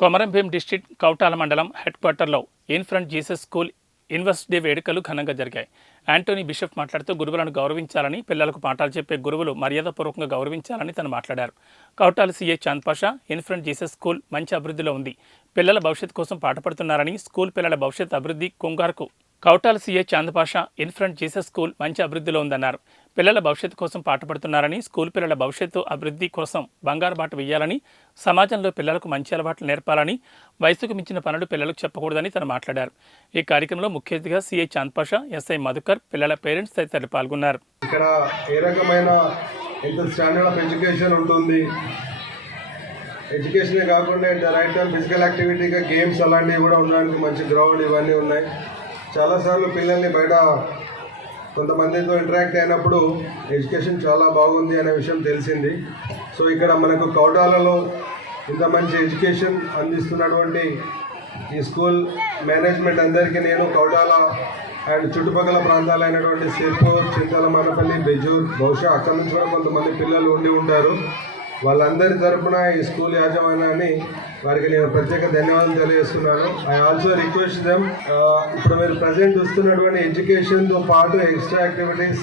Komaram Bheem district Kautala మండలం head క్వార్టర్లో in front Jesus school university day వేడుకలు ఘనంగా జరిగాయి. యాంటోనీ బిషప్ మాట్లాడుతూ గురువులను గౌరవించాలని, పిల్లలకు పాఠాలు చెప్పే గురువులు మర్యాదపూర్వకంగా గౌరవించాలని తను మాట్లాడారు. Kautala CA Chand Pasha in front Jesus school మంచి అభివృద్ధిలో ఉంది, పిల్లల భవిష్యత్తు కోసం పాటుపడుతున్నారని, స్కూల్ పిల్లల భవిష్యత్ అభివృద్ధి కుంగారుకు Kautala CA Chand Pasha in front Jesus school మంచి అభివృద్ధిలో ఉందన్నారు. పిల్లల భవిష్యత్తు కోసం పాటుపడుతున్నారని, స్కూల్ పిల్లల భవిష్యత్తు అభివృద్ధి కోసం బంగారు బాట వేయాలని, సమాజంలో పిల్లలకు మంచి అలవాట్లు నేర్పాలని, వయసుకు మించిన పనులు పిల్లలకు చెప్పకూడదని తను మాట్లాడారు. ఈ కార్యక్రమంలో ముఖ్య అతిథిగా సీఏ చాంద్ పాషా, ఎస్ఐ మధుకర్, పిల్లల పేరెంట్స్ తదితరులు పాల్గొన్నారు. ఇక్కడ ఏ రకమైన ఎంత స్టాండర్డ్ ఆఫ్ ఎడ్యుకేషన్ ఉంటుంది, ఎడ్యుకేషనే కాకుండా at the right time physical యాక్టివిటీగా గేమ్స్ అలాంటివి కూడా ఉండడానికి మంచి గ్రౌండ్ ఇవన్నీ ఉన్నాయి. చాలాసార్లు పిల్లల్ని బయట కొంతమందితో ఇంటరాక్ట్ అయినప్పుడు ఎడ్యుకేషన్ చాలా బాగుంది అనే విషయం తెలిసింది. సో ఇక్కడ మనకు కౌటాలలో ఇంత మంచి ఎడ్యుకేషన్ అందిస్తున్నటువంటి ఈ స్కూల్ మేనేజ్మెంట్ అందరికీ నేను కౌటాల అండ్ చుట్టుపక్కల ప్రాంతాలైనటువంటి సిర్పూర్, చింతల, మనపల్లి, బెజూర్, బహుశా అక్కడి నుంచి కూడా కొంతమంది పిల్లలు ఉండి ఉంటారు. వాళ్ళందరి తరఫున ఈ స్కూల్ యాజమాన్యాన్ని వారికి నేను ప్రత్యేక ధన్యవాదాలు తెలియజేస్తున్నాను. ఐ ఆల్సో రిక్వెస్ట్ దెమ్, ఇప్పుడు మీరు ప్రజెంట్ చూస్తున్నటువంటి ఎడ్యుకేషన్తో పాటు ఎక్స్ట్రా యాక్టివిటీస్